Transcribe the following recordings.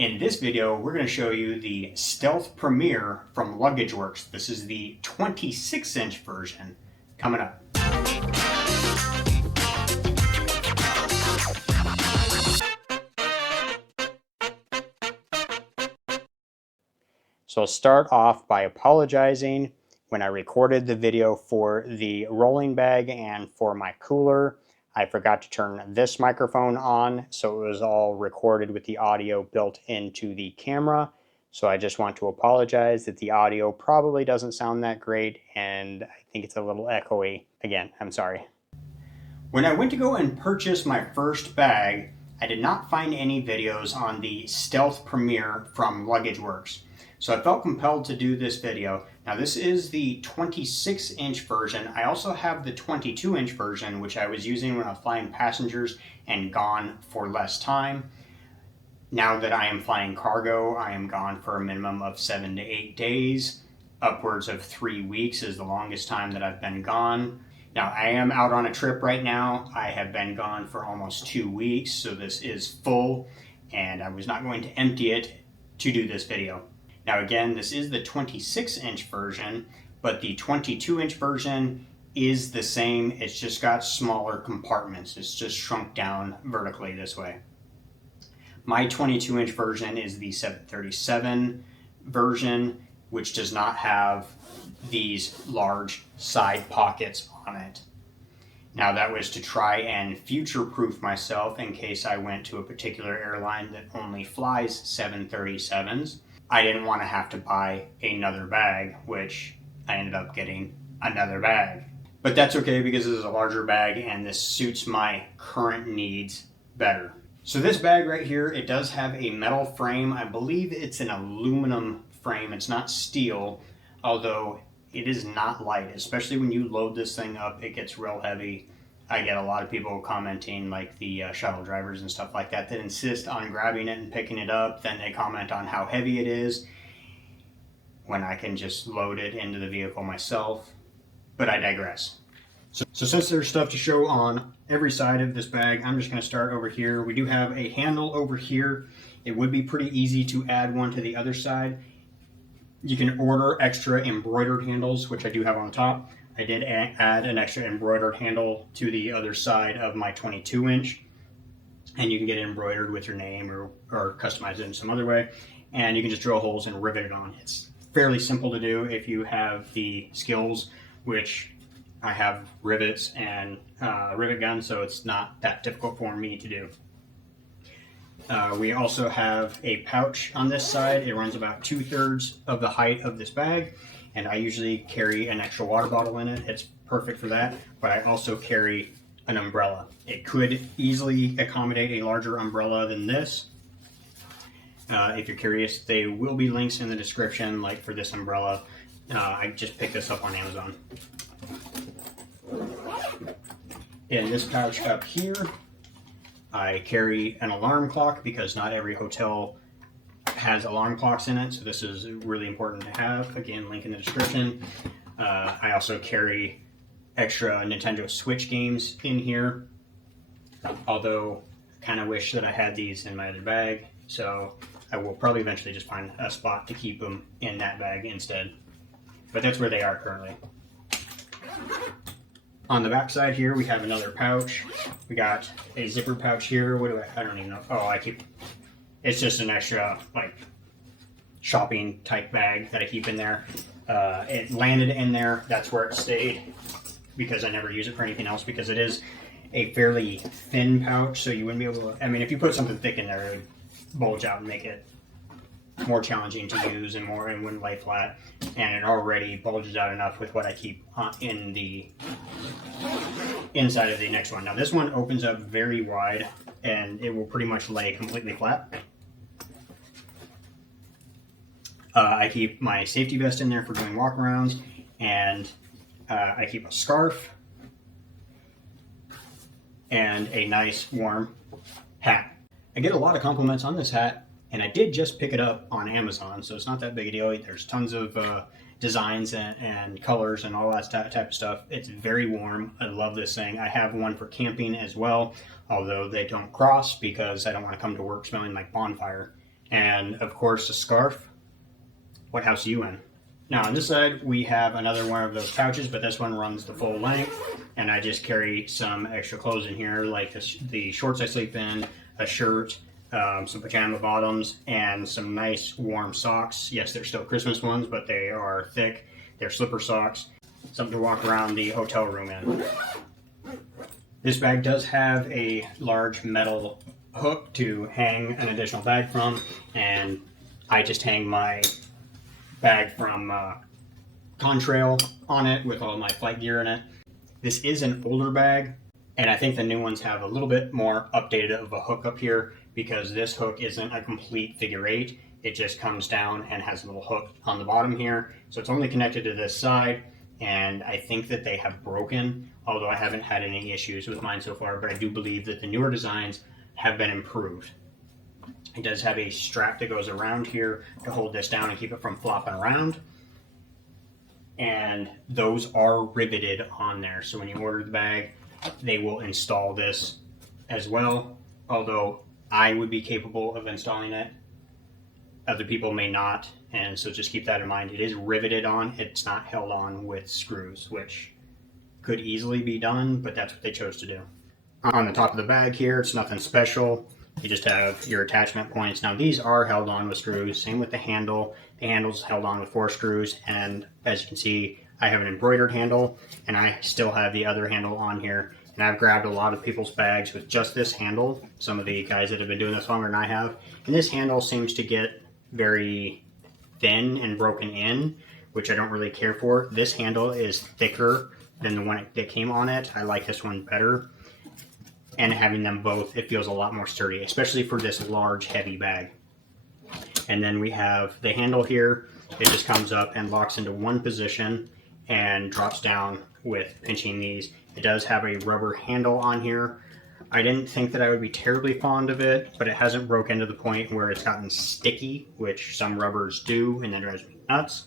In this video, we're going to show you the Stealth Premier from LuggageWorks. This is the 26-inch version coming up. So I'll start off by apologizing. When I recorded the video for the rolling bag and for my cooler, I forgot to turn this microphone on, so it was all recorded with the audio built into the camera. So I just want to apologize that the audio probably doesn't sound that great, and I think it's a little echoey. Again, I'm sorry. When I went to go and purchase my first bag, I did not find any videos on the Stealth Premier from LuggageWorks. So I felt compelled to do this video. Now this is the 26-inch version. I also have the 22-inch version, which I was using when I was flying passengers and gone for less time. Now that I am flying cargo, I am gone for a minimum of 7 to 8 days. Upwards of 3 weeks is the longest time that I've been gone. Now I am out on a trip right now. I have been gone for almost 2 weeks, so this is full, and I was not going to empty it to do this video. Now again, this is the 26-inch version, but the 22-inch version is the same. It's just got smaller compartments. It's just shrunk down vertically this way. My 22-inch version is the 737 version, which does not have these large side pockets on it. Now that was to try and future-proof myself in case I went to a particular airline that only flies 737s. I didn't want to have to buy another bag, which I ended up getting another bag. But that's okay because this is a larger bag and this suits my current needs better. So this bag right here, it does have a metal frame. I believe it's an aluminum frame. It's not steel, although it is not light, especially when you load this thing up, it gets real heavy. I get a lot of people commenting, like the shuttle drivers and stuff like that, that insist on grabbing it and picking it up. Then they comment on how heavy it is when I can just load it into the vehicle myself. But I digress. So since there's stuff to show on every side of this bag, I'm just going to start over here. We do have a handle over here. It would be pretty easy to add one to the other side. You can order extra embroidered handles, which I do have on top. I did add an extra embroidered handle to the other side of my 22-inch, and you can get it embroidered with your name or customize it in some other way, and you can just drill holes and rivet it on. It's fairly simple to do if you have the skills, which I have rivets and rivet guns, so it's not that difficult for me to do. We also have a pouch on this side. It runs about 2/3 of the height of this bag, and I usually carry an extra water bottle in it. It's perfect for that, but I also carry an umbrella. It could easily accommodate a larger umbrella than this. If you're curious, there will be links in the description, like for this umbrella. I just picked this up on Amazon. In this pouch up here, I carry an alarm clock because not every hotel has alarm clocks in it, so this is really important to have. Again, link in the description. I also carry extra Nintendo Switch games in here, although I kind of wish that I had these in my other bag, so I will probably eventually just find a spot to keep them in that bag instead. But that's where they are currently. On the back side here, we have another pouch. We got a zipper pouch here. I don't even know. Oh, it's just an extra, like, shopping type bag that I keep in there. It landed in there. That's where it stayed because I never use it for anything else, because it is a fairly thin pouch, so you wouldn't be able to, I mean, if you put something thick in there, it would bulge out and make it more challenging to use and wouldn't lay flat. And it already bulges out enough with what I keep in the inside of the next one. Now this one opens up very wide and it will pretty much lay completely flat. I keep my safety vest in there for doing walkarounds, and I keep a scarf and a nice warm hat. I get a lot of compliments on this hat, and I did just pick it up on Amazon, so it's not that big a deal. There's tons of designs and colors and all that type of stuff. It's very warm. I love this thing. I have one for camping as well, although they don't cross because I don't want to come to work smelling like bonfire and of course a scarf. What house are you in? Now on this side we have another one of those pouches, but this one runs the full length, and I just carry some extra clothes in here, like the shorts I sleep in, a shirt, some pajama bottoms, and some nice warm socks. Yes, they're still Christmas ones, but they are thick. They're slipper socks. Something to walk around the hotel room in. This bag does have a large metal hook to hang an additional bag from, and I just hang my bag from Contrail on it with all my flight gear in it. This is an older bag, and I think the new ones have a little bit more updated of a hook up here, because this hook isn't a complete figure 8. It just comes down and has a little hook on the bottom here. So it's only connected to this side, and I think that they have broken, although I haven't had any issues with mine so far, but I do believe that the newer designs have been improved. It does have a strap that goes around here to hold this down and keep it from flopping around. And those are riveted on there. So when you order the bag, they will install this as well. Although I would be capable of installing it, other people may not. And so just keep that in mind. It is riveted on. It's not held on with screws, which could easily be done, but that's what they chose to do. On the top of the bag here, it's nothing special. You just have your attachment points. Now these are held on with screws. Same with the handle. The handle's held on with 4 screws, and as you can see, I have an embroidered handle, and I still have the other handle on here. And I've grabbed a lot of people's bags with just this handle, some of the guys that have been doing this longer than I have. And this handle seems to get very thin and broken in, which I don't really care for. This handle is thicker than the one that came on it. I like this one better. And having them both, it feels a lot more sturdy, especially for this large, heavy bag. And then we have the handle here. It just comes up and locks into one position and drops down with pinching these. It does have a rubber handle on here. I didn't think that I would be terribly fond of it, but it hasn't broken to the point where it's gotten sticky, which some rubbers do, and that drives me nuts.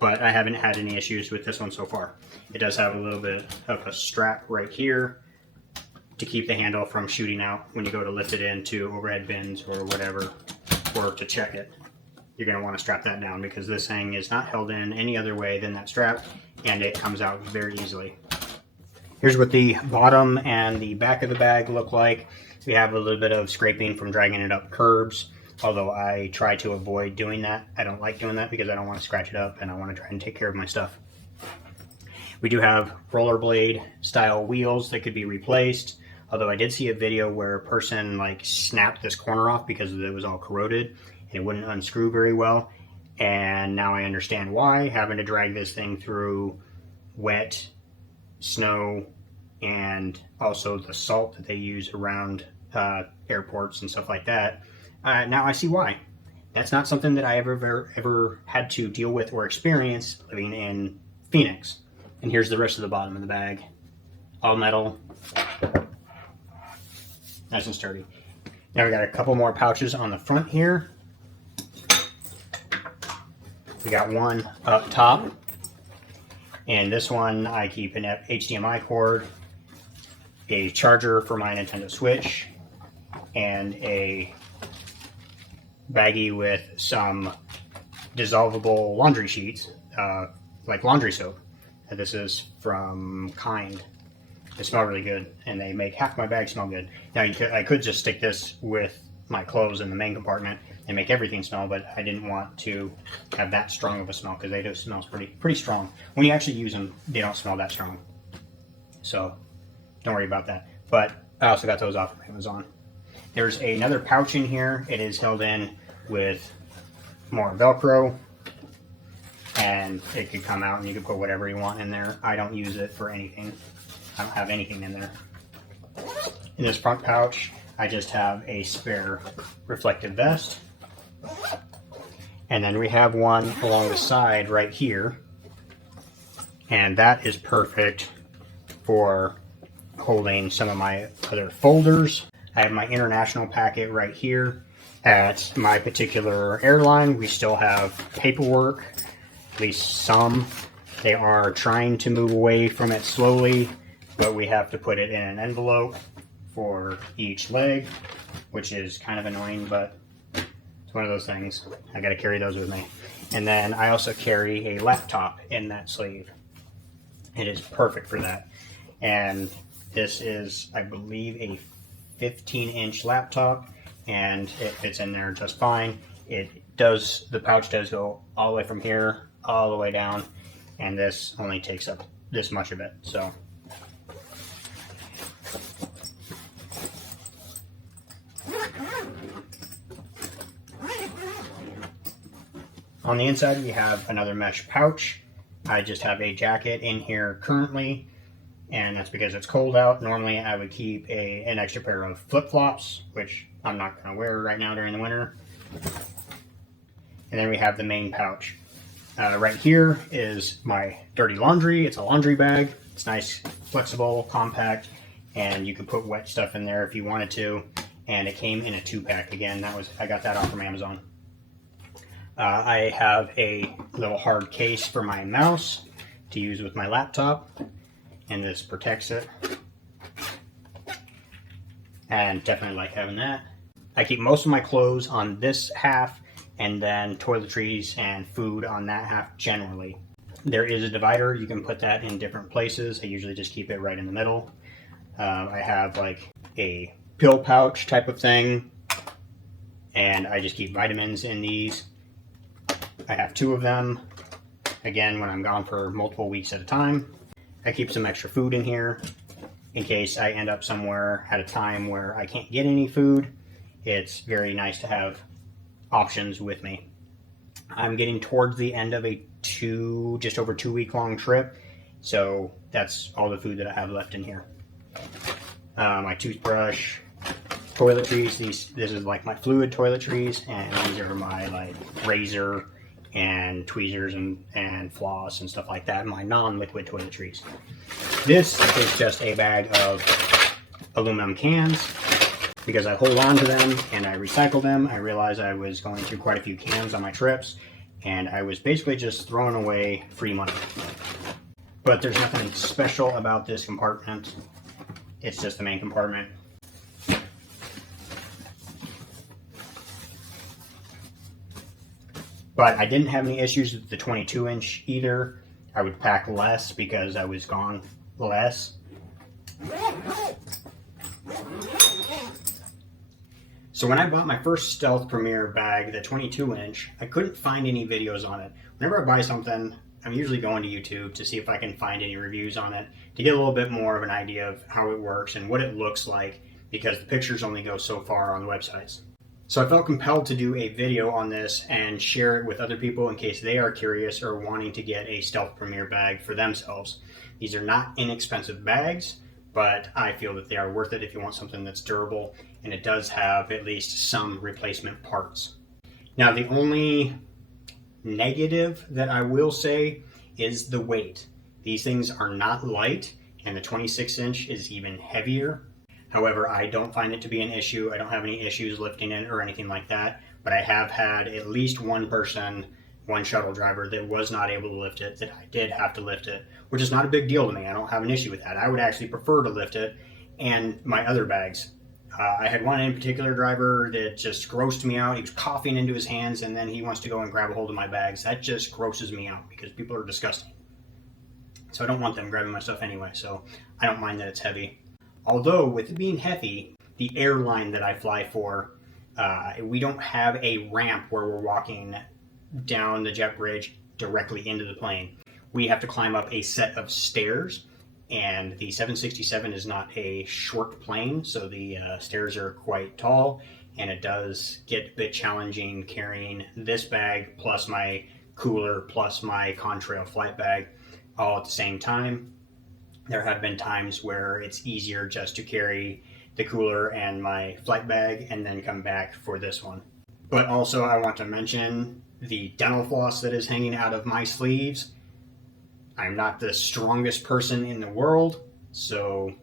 But I haven't had any issues with this one so far. It does have a little bit of a strap right here to keep the handle from shooting out when you go to lift it into overhead bins or whatever, or to check it. You're going to want to strap that down, because this thing is not held in any other way than that strap, and it comes out very easily. Here's what the bottom and the back of the bag look like. We have a little bit of scraping from dragging it up curbs, although I try to avoid doing that. I don't like doing that because I don't want to scratch it up, and I want to try and take care of my stuff. We do have rollerblade style wheels that could be replaced, although I did see a video where a person like snapped this corner off because it was all corroded and it wouldn't unscrew very well. And now I understand why, having to drag this thing through wet snow and also the salt that they use around airports and stuff like that. Now I see why. That's not something that I ever had to deal with or experience living in Phoenix. And here's the rest of the bottom of the bag. All metal. Nice and sturdy. Now we got a couple more pouches on the front here. We got one up top. And this one I keep an HDMI cord, a charger for my Nintendo Switch, and a baggie with some dissolvable laundry sheets, like laundry soap. And this is from Kind. They smell really good, and they make half my bag smell good. Now I could just stick this with my clothes in the main compartment and make everything smell, but I didn't want to have that strong of a smell, because they do smell pretty strong. When you actually use them, they don't smell that strong. So don't worry about that. But I also got those off of Amazon. There's another pouch in here. It is held in with more Velcro, and it could come out and you can put whatever you want in there. I don't use it for anything. I don't have anything in there. In this front pouch, I just have a spare reflective vest. And then we have one along the side right here. And that is perfect for holding some of my other folders. I have my international packet right here. At my particular airline, we still have paperwork, at least some. They are trying to move away from it slowly, but we have to put it in an envelope for each leg, which is kind of annoying, but It's one of those things. I gotta carry those with me. And then I also carry a laptop in that sleeve. It is perfect for that. And this is, I believe, a 15-inch laptop, and it fits in there just fine. The pouch does go all the way from here, all the way down, and this only takes up this much of it. So on the inside, we have another mesh pouch. I just have a jacket in here currently, and that's because it's cold out. Normally, I would keep an extra pair of flip-flops, which I'm not going to wear right now during the winter. And then we have the main pouch. Right here is my dirty laundry. It's a laundry bag. It's nice, flexible, compact, and you can put wet stuff in there if you wanted to. And it came in a 2-pack. Again, I got that off from Amazon. I have a little hard case for my mouse to use with my laptop, and this protects it. And definitely like having that. I keep most of my clothes on this half, and then toiletries and food on that half generally. There is a divider. You can put that in different places. I usually just keep it right in the middle. I have like a pill pouch type of thing, and I just keep vitamins in these. I have 2 of them, again, when I'm gone for multiple weeks at a time. I keep some extra food in here in case I end up somewhere at a time where I can't get any food. It's very nice to have options with me. I'm getting towards the end of a just over 2 week long trip, so that's all the food that I have left in here. My toothbrush, toiletries. This is like my fluid toiletries, and these are my like razor and tweezers and floss and stuff like that, my non-liquid toiletries. This is just a bag of aluminum cans because I hold on to them and I recycle them. I realized I was going through quite a few cans on my trips, and I was basically just throwing away free money. But there's nothing special about this compartment. It's just the main compartment. But I didn't have any issues with the 22-inch either. I would pack less because I was gone less. So when I bought my first Stealth Premier bag, the 22-inch, I couldn't find any videos on it. Whenever I buy something, I'm usually going to YouTube to see if I can find any reviews on it to get a little bit more of an idea of how it works and what it looks like, because the pictures only go so far on the websites. So I felt compelled to do a video on this and share it with other people in case they are curious or wanting to get a Stealth Premier bag for themselves. These are not inexpensive bags, but I feel that they are worth it if you want something that's durable, and it does have at least some replacement parts. Now, the only negative that I will say is the weight. These things are not light, and the 26-inch is even heavier. However, I don't find it to be an issue. I don't have any issues lifting it or anything like that, but I have had at least one person, one shuttle driver, that was not able to lift it, that I did have to lift it, which is not a big deal to me. I don't have an issue with that. I would actually prefer to lift it and my other bags. I had one in particular driver that just grossed me out. He was coughing into his hands, and then he wants to go and grab a hold of my bags. That just grosses me out because people are disgusting. So I don't want them grabbing my stuff anyway, so I don't mind that it's heavy. Although, with it being heavy, the airline that I fly for, we don't have a ramp where we're walking down the jet bridge directly into the plane. We have to climb up a set of stairs, and the 767 is not a short plane, so the stairs are quite tall, and it does get a bit challenging carrying this bag plus my cooler plus my contrail flight bag all at the same time. There have been times where it's easier just to carry the cooler and my flight bag and then come back for this one. But also I want to mention the dental floss that is hanging out of my sleeves. I'm not the strongest person in the world, so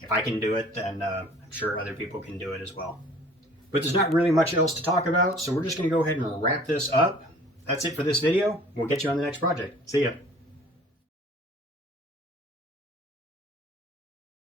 if I can do it, then I'm sure other people can do it as well. But there's not really much else to talk about, so we're just going to go ahead and wrap this up. That's it for this video. We'll get you on the next project. See ya.